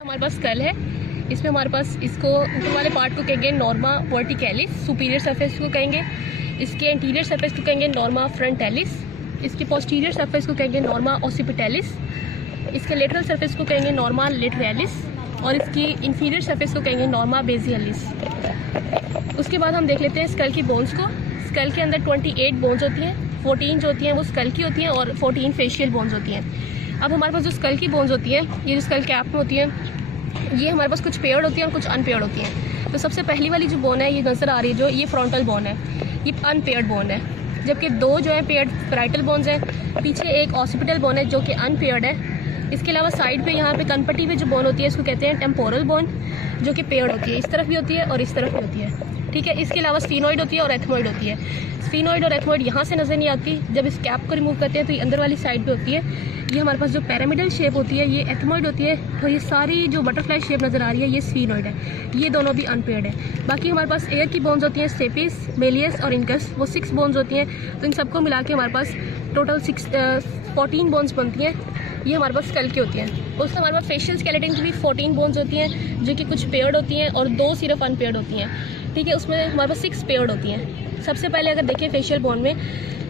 हमारे पास स्कल है। इसमें हमारे पास इसको ऊपर वाले पार्ट को कहेंगे नॉर्मा वर्टिकैलिस, सुपीरियर सरफेस को कहेंगे। इसके एंटीरियर सरफेस को कहेंगे नॉर्मा फ्रंटैलिस। इसके पोस्टीरियर सरफेस को कहेंगे नॉर्मा ऑसिपिटैलिस। इसके लेटरल सरफेस को कहेंगे नॉर्मा लेटरैलिस और इसकी इंफीरियर सरफेस को कहेंगे नॉर्मा बेसियलिस। उसके बाद हम देख लेते हैं स्कल की बोन्स को। स्कल के अंदर 28 बोन्स होती हैं, 14 जो होती हैं वो स्कल की होती हैं और 14 फेशियल बोन्स होती हैं। अब हमारे पास जो स्कल की बोन्स होती हैं, ये जो स्कल कैप में होती हैं, ये हमारे पास कुछ पेयर्ड होती हैं और कुछ अनपेयर्ड होती हैं। तो सबसे पहली वाली जो बोन है ये नज़र आ रही है, जो ये फ्रंटल बोन है, ये अनपेयर्ड बोन है। जबकि दो जो है पेयर्ड पैराइटल बोन्स हैं, पीछे एक ऑसिपिटल बोन है जो कि अनपेयर्ड है। इसके अलावा साइड पे यहाँ पे कनपट्टी पे जो बोन होती है इसको कहते हैं टेम्पोरल बोन, जो कि पेयर्ड होती है, इस तरफ भी होती है और इस तरफ भी होती है। ठीक है, इसके अलावा स्फीनोइड होती है और एथमोइड होती है। स्फीनोइड और एथमोइड यहाँ से नज़र नहीं आती, जब इस कैप को रिमूव करते हैं तो ये अंदर वाली साइड पे होती है। ये हमारे पास जो पैरामिडल शेप होती है ये एथमोइड होती है और ये सारी जो बटरफ्लाई शेप नज़र आ रही है ये स्फीनोइड है। ये दोनों भी अनपेयर्ड है। बाकी हमारे पास एयर की बोन्स होती हैं, स्टेपिस, मेलियस और इनकस, वो 6 बोन्स होती हैं। तो इन सबको मिला के हमारे पास टोटल 14 बोन्स बनती हैं। ये हमारे पास स्कल की होती हैं। उसमें हमारे पास फेशियल स्केलेटन की भी 14 बोन्स होती हैं, जो कि कुछ पेयर्ड होती हैं और 2 सिर्फ अनपेयर्ड होती हैं। ठीक है, उसमें हमारे पास 6 पेयर्ड होती हैं। सबसे पहले अगर देखें फेशियल बोन में,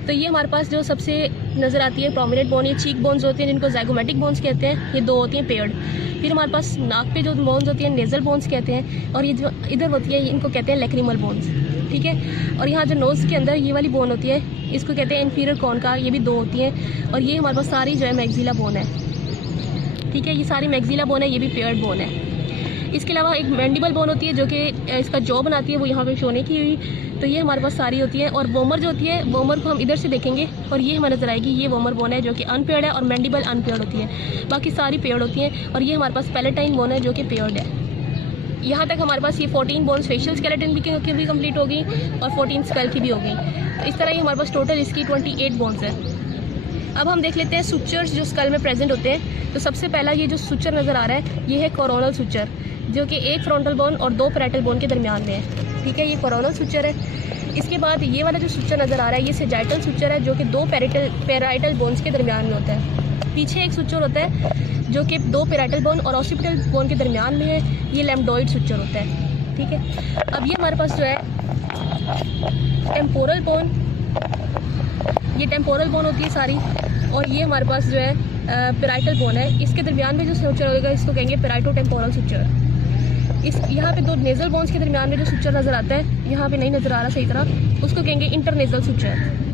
तो ये हमारे पास जो सबसे नज़र आती है प्रोमिनेंट बोन, ये चीक बोन्स होती हैं जिनको ज़ाइगोमेटिक बोन्स कहते हैं, ये 2 होती हैं पेयर्ड। फिर हमारे पास नाक पे जो बोन्स होती हैं नेज़ल बोन्स कहते हैं, और ये जो इधर होती है इनको कहते हैं लैक्रिमल बोन्स। ठीक है, और यहाँ जो नोज़ के अंदर ये वाली बोन होती है इसको कहते हैं इन्फीरियर कॉनका, ये भी 2 होती हैं। और ये हमारे पास सारी जो है मैक्सिला बोन है। ठीक है, ये सारी मैक्सिला बोन है, ये भी पेयर्ड बोन है। इसके अलावा एक मैंडिबल बोन होती है जो कि इसका जॉ बनाती है, वो यहाँ पे शो नहीं की हुई। तो ये हमारे पास सारी होती है। और वोमर जो होती है, वोमर को हम इधर से देखेंगे और ये हमें नजर आएगी, ये वोमर बोन है जो कि अनपेयर्ड है और मैंडिबल अनपेयर्ड होती है। बाकी सारी पेयर्ड होती हैं। और ये हमारे पास पैलेटाइन बोन है जो कि पेयर्ड है। यहाँ तक हमारे पास ये 14 बोन्स फेशियल स्केलेटन भी कंप्लीट होगी और 14 स्कल की भी होगी। तो इस तरह ही हमारे पास टोटल इसकी 28 बोन्स है। अब हम देख लेते हैं सुचर्स जो स्कल में प्रेजेंट होते हैं। तो सबसे पहला ये जो सुचर नज़र आ रहा है ये है कोरोनल सुचर, जो कि एक फ्रंटल बोन और 2 पैराइटल बोन के दरमियान में है। ठीक है, ये कोरोनल सुचर है। इसके बाद ये वाला जो सुचर नज़र आ रहा है ये सेजाइटल सुचर है, जो कि 2 पैराइटल बोन्स के दरमियान में होता है। पीछे एक सुचर होता है जो कि 2 पैराइटल बोन और ऑसिपिटल बोन के दरमियान में है, ये लैम्डोइड सुचर होता है। ठीक है, अब ये हमारे पास जो है टेम्पोरल बोन, ये टेम्पोरल बोन होती है सारी। और ये हमारे पास जो है पैराइटल बोन है, इसके दरमियान में जो सुचर होगा इसको कहेंगे पैराइटो टेम्पोरल सुचर। इस यहाँ पे 2 नेजल बोन्स के दरमियान में जो सुचर नज़र आता है, यहाँ पे नहीं नज़र आ रहा सही तरह, उसको कहेंगे इंटरनेजल सुचर।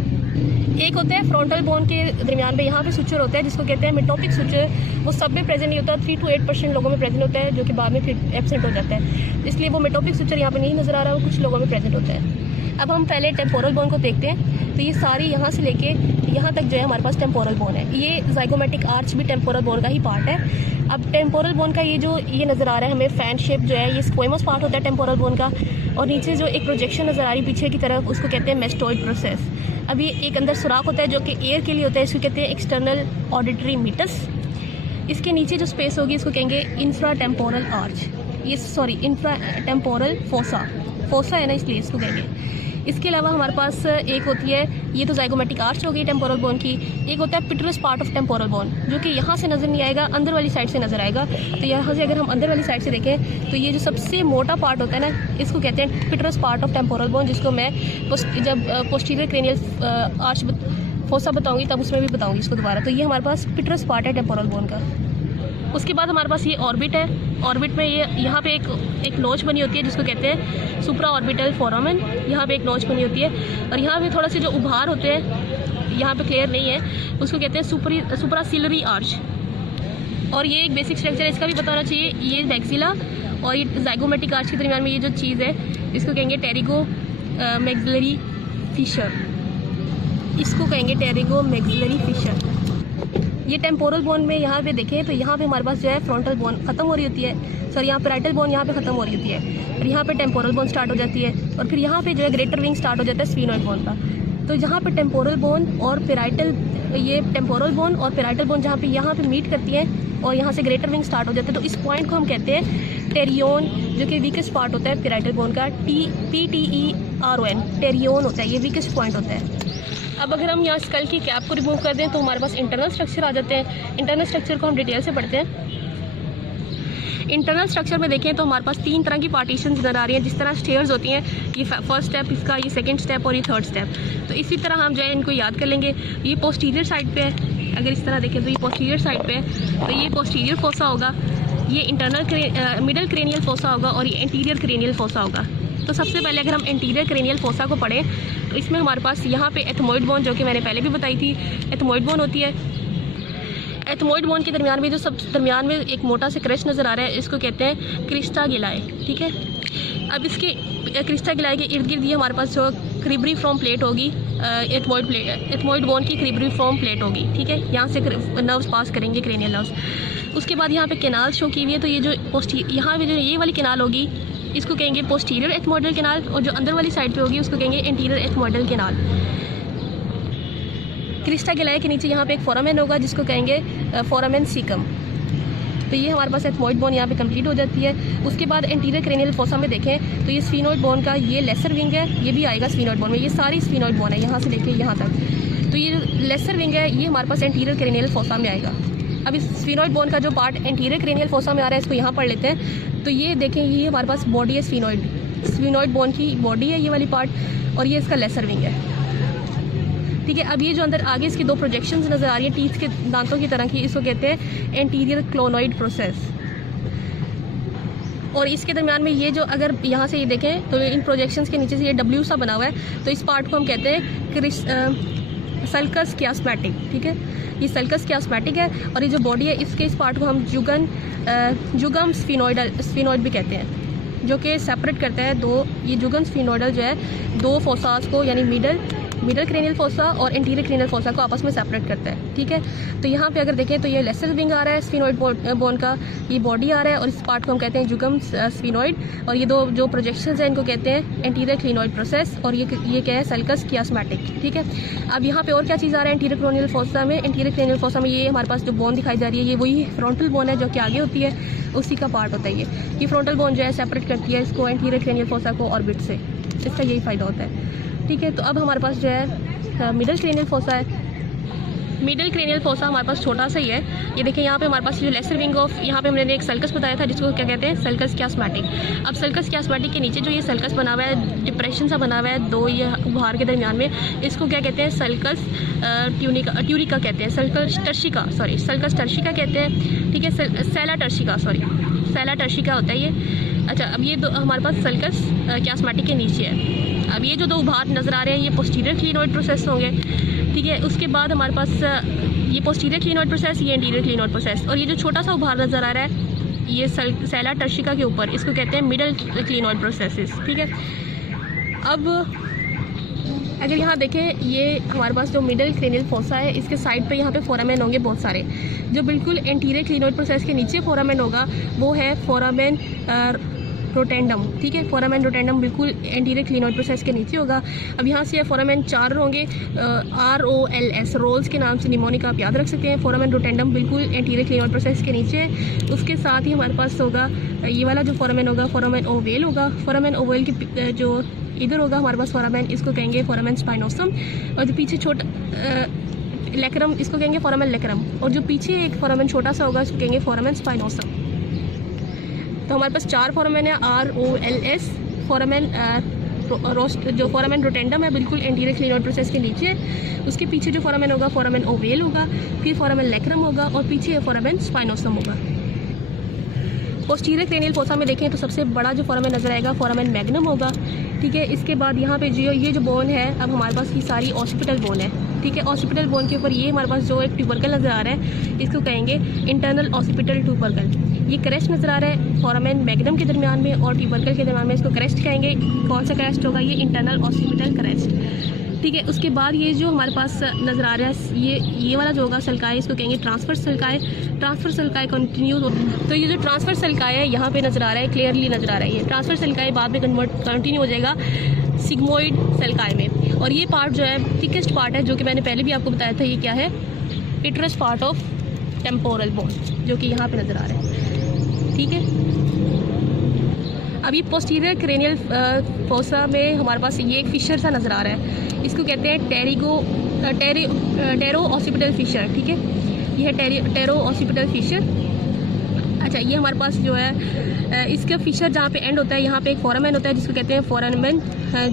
एक होता है फ्रंटल बोन के दरमियान में यहाँ पे सुचर होता है जिसको कहते हैं मेटोपिक सुचर। वो सब में प्रेजेंट नहीं होता, 3 to 8% लोगों में प्रेजेंट होता है, जो कि बाद में फिर एब्सेंट हो जाता है। इसलिए वो मेटोपिक सुचर यहाँ पे नहीं नज़र आ रहा, वो कुछ लोगों में प्रेजेंट होता है। अब हम पहले टेम्पोरल बोन को देखते हैं। तो ये सारी यहाँ से लेके यहाँ तक जो है हमारे पास टेम्पोरल बोन है। ये ज़ाइगोमेटिक आर्च भी टेम्पोरल बोन का ही पार्ट है। अब टेम्पोरल बोन का ये जो ये नज़र आ रहा है हमें फैन शेप जो है, ये स्क्वेमस पार्ट होता है टेम्पोरल बोन का। और नीचे जो एक प्रोजेक्शन नज़र आ रही है पीछे की तरफ, उसको कहते हैं मेस्टोइड प्रोसेस। अब ये एक अंदर सुराख होता है जो कि एयर के लिए होता है, इसको कहते हैं एक्सटर्नल ऑडिटरी मीटस। इसके नीचे जो स्पेस होगी इसको कहेंगे इंफ्रा टेम्पोरल आर्च, ये इंफ्रा टेम्पोरल फोसा है ना, इसलिए इसको कहेंगे। इसके अलावा हमारे पास एक होती है, ये तो ज़ाइगोमेटिक आर्च हो गई टेम्पोरल बोन की। एक होता है पिटरस पार्ट ऑफ टेम्पोरल बोन, जो कि यहाँ से नज़र नहीं आएगा, अंदर वाली साइड से नज़र आएगा। तो यहाँ से अगर हम अंदर वाली साइड से देखें तो ये जो सबसे मोटा पार्ट होता है ना, इसको कहते हैं पिटरस पार्ट ऑफ टेम्पोरल बोन, जिसको मैं जब पोस्टीरियर क्रेनियल आर्च फोसा बताऊँगी तब उसमें भी बताऊँगी इसको दोबारा। तो ये हमारे पास पिटरस पार्ट है टेम्पोरल बोन का। उसके बाद हमारे पास ये ऑर्बिट है। ऑर्बिट में ये यहाँ पे एक नोच बनी होती है जिसको कहते हैं सुप्रा ऑर्बिटल फोरामेन, यहाँ पे एक नोच बनी होती है। और यहाँ पे थोड़ा से जो उभार होते हैं, यहाँ पे क्लियर नहीं है, उसको कहते हैं सुप्रासिलरी आर्च। और ये एक बेसिक स्ट्रक्चर है, इसका भी बताना चाहिए। ये मैक्सिला और ये ज़ाइगोमेटिक आर्च के दरमियान में ये जो चीज़ है इसको कहेंगे टेरिगो मैक्सिलरी फिशर, इसको कहेंगे टेरिगो मैक्सिलरी फिशर। ये टेम्पोरल बोन में यहाँ पे देखें तो यहाँ पे हमारे पास जो है फ्रंटल बोन ख़त्म हो रही होती है, सॉरी यहाँ पैराइटल बोन यहाँ पे ख़त्म हो रही होती है, और यहाँ पे टेम्पोरल बोन स्टार्ट हो जाती है। और फिर यहाँ पे जो है ग्रेटर विंग स्टार्ट हो जाता है स्फीनोइड बोन का। तो जहाँ पे टेम्पोरल बोन और पैराइटल, ये टेम्पोरल बोन और पैराइटल बोन जहाँ पे यहाँ पे मीट करती हैं और यहाँ से ग्रेटर विंग स्टार्ट हो जाता है, तो इस पॉइंट को हम कहते हैं टेरियोन, जो कि वीकेस्ट पार्ट होता है पैराइटल बोन का। PTERON टेरियोन होता है, ये वीकेस्ट पॉइंट होता है। अब अगर हम यहाँ स्कल की कैप को रिमूव कर दें तो हमारे पास इंटरनल स्ट्रक्चर आ जाते हैं। इंटरनल स्ट्रक्चर को हम डिटेल से पढ़ते हैं। इंटरनल स्ट्रक्चर में देखें तो हमारे पास 3 तरह की पार्टीशन नज़र आ रही हैं। जिस तरह स्टेयर्स होती हैं, ये फर्स्ट स्टेप इसका, ये सेकंड स्टेप और ये थर्ड स्टेप। तो इसी तरह हम जो है इनको याद कर लेंगे। ये पोस्टीरियर साइड पे है, अगर इस तरह देखें तो ये पोस्टीरियर साइड पे है, तो ये पोस्टीरियर फोसा होगा, ये इंटरनल मिडल क्रेनियल फोसा होगा और ये एंटीरियर क्रेनियल फोसा होगा। तो सबसे पहले अगर हम एंटीरियर क्रेनियल फोसा को पढ़ें तो इसमें हमारे पास यहाँ पे एथमोइड बोन, जो कि मैंने पहले भी बताई थी, एथमोइड बोन होती है। एथमोइड बोन के दरमियान में जो सब दरमियान में एक मोटा से क्रश नज़र आ रहा है, इसको कहते हैं क्रिस्टा गिलाए। ठीक है, अब इसके क्रिस्टा गिलाए के इर्द गिर्द ये हमारे पास जो क्रिब्री फ्रॉम प्लेट होगी, एथमोइड बोन की क्रिब्री फ्रॉम प्लेट होगी। ठीक है, यहाँ से नर्व्स पास करेंगे, क्रेनियल नर्व्स। उसके बाद यहाँ पे कैनाल शो की हुई है, तो ये जो यहाँ पे जो ये वाली कैनाल होगी इसको कहेंगे पोस्टीरियर एथमोइडल कैनाल, और जो अंदर वाली साइड पे होगी उसको कहेंगे एंटीरियर एथमोइडल कैनाल। क्रिस्टा गिलाए के नीचे यहाँ पे एक फोरामेन होगा जिसको कहेंगे फोरामेन सीकम। तो ये हमारे पास एथमोइड बोन यहाँ पे कंप्लीट हो जाती है। उसके बाद एंटीरियर क्रेनियल फोसा में देखें तो ये स्फीनोइड बोन का ये लेसर विंग है, ये भी आएगा स्फीनोइड बोन में। ये सारी स्फीनोइड बोन है, यहाँ से लेके यहाँ तक। तो ये लेसर विंग है, ये हमारे पास एंटीरियर क्रेनियल फोसा में आएगा। अब इस स्फीनोइड बोन का जो पार्ट एंटीरियर क्रेनियल फोसा में आ रहा है, इसको यहाँ पढ़ लेते हैं। तो ये देखें, ये हमारे पास बॉडी है स्फीनोइड बोन की बॉडी है ये वाली पार्ट, और ये इसका लेसर विंग है। ठीक है, अब ये जो अंदर आगे इसकी 2 प्रोजेक्शंस नज़र आ रही है टीथ के दांतों की तरह की, इसको कहते हैं एंटीरियर क्लोनॉइड प्रोसेस। और इसके दरमियान में ये जो अगर यहाँ से ये देखें तो इन प्रोजेक्शंस के नीचे से ये डब्ल्यू सा बना हुआ है, तो इस पार्ट को हम कहते हैं सल्कस कियास्मेटिक। ठीक है, ये सल्कस कियास्मेटिक है, और ये जो बॉडी है इसके इस पार्ट को हम जुगम स्फीनोइड भी कहते हैं, जो कि सेपरेट करता है ये जुगम स्फीनोइडल जो है 2 फोसास को, यानी मिडल क्रेनियल फोसा और एंटीरियर क्रेनियल फोसा को आपस में सेपरेट करता है। ठीक है, तो यहाँ पे अगर देखें तो ये लेसर विंग आ रहा है स्फीनोइड बोन का, ये बॉडी आ रहा है, और इस पार्ट को हम कहते हैं जुगम स्फीनोइड, और ये 2 जो प्रोजेक्शंस हैं इनको कहते हैं एंटीरियर क्लिनोइड प्रोसेस, और ये क्या है सल्कस कियास्मेटिक। ठीक है, अब यहाँ पे और क्या चीज़ आ रहा है एंटीरियर क्रेनियल फोसा में? एंटीरियर क्रेनियल फोसा में ये हमारे पास जो बोन दिखाई जा रही है, ये वही फ्रंटल बोन है जो कि आगे होती है, उसी का पार्ट होता है ये फ्रंटल बोन जो है सेपरेट करती है इसको एंटीरियर क्रेनियल फोसा को ऑर्बिट से, इसका यही फ़ायदा होता है। ठीक है, तो अब हमारे पास जो है मिडल क्रेनियल फोसा है। मिडल क्रेनियल फोसा हमारे पास छोटा सा ही है। ये देखिए यहाँ पे हमारे पास जो लेसर विंग ऑफ, यहाँ पे हमने एक सल्कस बताया था जिसको क्या कहते हैं सल्कस कियास्मेटिक। अब सल्कस कियास्मेटिक के नीचे जो ये सल्कस बना हुआ है, डिप्रेशन सा बना हुआ है 2 ये उभार के दरमियान में, इसको क्या कहते हैं सल्कस ट्यूरिका कहते हैं, सल्कस टर्शिका कहते हैं। ठीक है, सेला टर्शिका होता है ये। अच्छा, अब ये हमारे पास सल्कस कियास्मेटिक के नीचे है। अब ये जो 2 उभार नज़र आ रहे हैं ये पोस्टीरियर क्लिनोइड प्रोसेस होंगे। ठीक है, उसके बाद हमारे पास ये पोस्टीरियर क्लिनोइड प्रोसेस, ये एंटीरियर क्लिनोइड प्रोसेस, और ये जो छोटा सा उभार नज़र आ रहा है ये सेला टर्शिका के ऊपर, इसको कहते हैं मिडल क्लिनोइड प्रोसेसेस। ठीक है, अब अगर यहाँ देखें ये हमारे पास जो मिडल क्रेनियल फोसा है इसके साइड पे यहाँ पे फोरामेन होंगे बहुत सारे। जो बिल्कुल एंटीरियर क्लिनोइड प्रोसेस के नीचे फोरामेन होगा वो है फोरामेन रोटेंडम। ठीक है, फोरामेन रोटेंडम बिल्कुल एंटीरियर क्लिनोइड प्रोसेस के नीचे होगा। अब यहाँ से फोरामेन 4 होंगे, ROLS रोल्स के नाम से निमोनिक आप याद रख सकते हैं। फोरामेन रोटेंडम बिल्कुल एंटीरियर क्लिनोइड प्रोसेस के नीचे है। उसके साथ ही हमारे पास होगा ये वाला जो फोरामेन होगा, फोरामेन ओवेल होगा। फोरामेन ओवेल के जो इधर होगा हमारे पास फोरामेन, इसको कहेंगे फोरामेन स्पाइनोसम, और जो पीछे छोटा लेक्रम, इसको कहेंगे फोरामेन लेक्रम, और जो पीछे एक फोरामेन छोटा सा होगा इसको कहेंगे फोरामेन स्पाइनोसम। तो हमारे पास 4 फोरामेन है, ROLS फोरामेन जो फोरामेन रोटेंडम है बिल्कुल एंटीरियर क्लिनोइड प्रोसेस के नीचे। उसके पीछे जो फोरामेन होगा फोरामेन ओवेल होगा, फिर फोरामेन लेक्रम होगा, और पीछे फोरामेन स्पाइनोसम होगा। पोस्टीरियर क्रेनियल फोसा में देखें तो सबसे बड़ा जो फोरामेन नजर आएगा फोरामेन मैग्नम होगा। ठीक है, इसके बाद यहाँ पे जो ये जो बोन है, अब हमारे पास ये सारी ऑसिपिटल बोन है। ठीक है, ऑसिपिटल बोन के ऊपर ये हमारे पास जो एक ट्यूबरकल नज़र आ रहा है इसको कहेंगे इंटरनल ऑसिपिटल ट्यूबरकल। ये क्रेस्ट नज़र आ रहा है फोरामेन मैग्नम के दरमियान में और ट्यूबरकल के दरमियान में, इसको क्रेस्ट कहेंगे। कौन सा क्रेस्ट होगा? ये इंटरनल ऑसिपिटल क्रेस्ट। ठीक है, उसके बाद ये जो हमारे पास नज़र आ रहा है ये वाला जो होगा सल्काए, इसको कहेंगे ट्रांसफर सल्काए। ट्रांसफर सल्काए कंटिन्यूज, तो ये जो ट्रांसफर सल्काए है यहाँ पे नज़र आ रहा है, क्लियरली नज़र आ रहा है। ये ट्रांसफर सल्काए बाद में कंटिन्यू हो जाएगा सिग्मोइड सल्काए में। और ये पार्ट जो है थिकेस्ट पार्ट है, जो कि मैंने पहले भी आपको बताया था, ये क्या है पिटरस पार्ट ऑफ टेम्पोरल बोन, जो कि यहाँ पे नज़र आ रहा है। ठीक है, अभी पोस्टीरियर क्रेनियल फोसा में हमारे पास ये एक फिशर सा नज़र आ रहा है, इसको कहते हैं टेरो ऑसिपिटल फिशर। ठीक है, ये है टेरो ऑसिपिटल फिशर। अच्छा, ये हमारे पास जो है इसका फिशर जहाँ पे एंड होता है, यहाँ पे एक फोरामेन होता है जिसको कहते हैं foramen,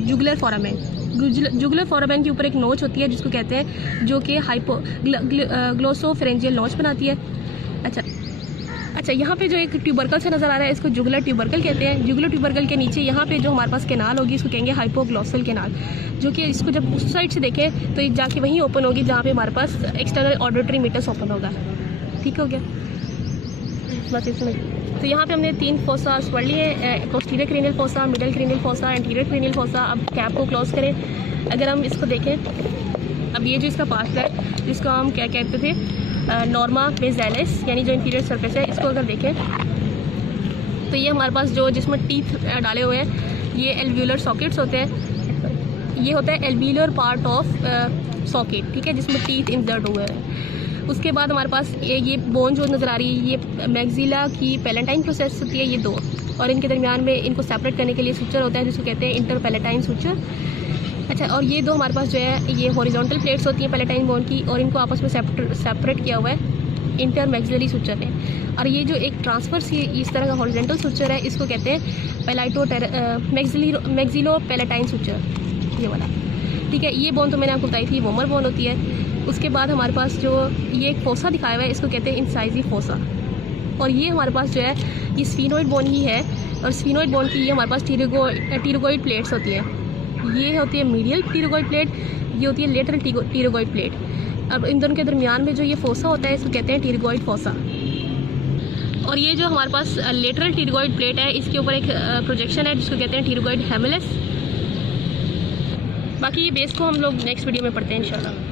jugular foramen. Jugular foramen के ऊपर एक नोच होती है जिसको कहते हैं, जो कि ग्लोसोफेरेंजियल नोच बनाती है। अच्छा, यहाँ पे जो एक ट्यूबरकल से नज़र आ रहा है, इसको जुगुलर ट्यूबरकल कहते हैं। जुगुलर ट्यूबरकल के नीचे यहाँ पे जो हमारे पास कैनाल होगी, इसको कहेंगे हाइपोग्लॉसल कैनाल, जो कि इसको जब उस साइड से देखें तो ये जाके वहीं ओपन होगी जहाँ पे हमारे पास एक्सटर्नल ऑडिटरी मीटर्स ओपन होगा। ठीक हो गया, बस इसमें। तो यहाँ पे हमने 3 फोसा पढ़ लिए, posterior cranial fossa, middle cranial fossa, anterior cranial fossa. अब कैप को क्लोज करें। अगर हम इसको देखें, अब ये जो इसका पार्ट है जिसको हम क्या कहते थे, नॉर्मा बेसालिस, यानी जो इंटीरियर सरफेस है, इसको अगर देखें तो ये हमारे पास जो जिसमें टीथ डाले हुए हैं, ये एल्व्यूलर सॉकेट्स होते हैं। ये होता है एल्व्यूलर पार्ट ऑफ सॉकेट, ठीक है, जिसमें टीथ इंसर्ट हुए हैं। उसके बाद हमारे पास ये बोन जो नज़र आ रही है, ये मैक्सिला की पैलेटाइन प्रोसेस होती है, ये 2, और इनके दरमियान में इनको सेपरेट करने के लिए सुचर होता है जिसको कहते हैं इंटरपैलेटाइन सुचर। अच्छा, और ये 2 हमारे पास जो है ये हॉरिजॉन्टल प्लेट्स होती हैं पैलेटाइन बोन की, और इनको आपस में सेपरेट किया हुआ है इंटरमैक्सिलरी सुचर है। और ये जो एक ट्रांसफर इस तरह का हॉरिजॉन्टल सुचर है, इसको कहते हैं मैक्सिलो पैलेटाइन सुचर, ये वाला। ठीक है, ये बोन तो मैंने आपको बताई थी, वोमर बोन होती है। उसके बाद हमारे पास जो ये एक फोसा दिखाया हुआ है, इसको कहते हैं इंसाइजिव फोसा। और ये हमारे पास जो है ये स्फीनोइड बोन ही है, और स्फीनोइड बोन की ये हमारे पास टीरोगोइड प्लेट्स होती हैं। ये होती है मीडियल टीरोगोइड प्लेट, ये होती है लेटरल टीरोगोइड प्लेट। अब इन दोनों के दरमियान में जो ये फोसा होता है, इसको कहते हैं टीरोगोइड फोसा। और ये जो हमारे पास लेटरल टीरोगोइड प्लेट है, इसके ऊपर एक प्रोजेक्शन है जिसको कहते हैं टीरोगोइड हेमिलस। बाकी ये बेस को हम लोग नेक्स्ट वीडियो में पढ़ते हैं इंशाल्लाह।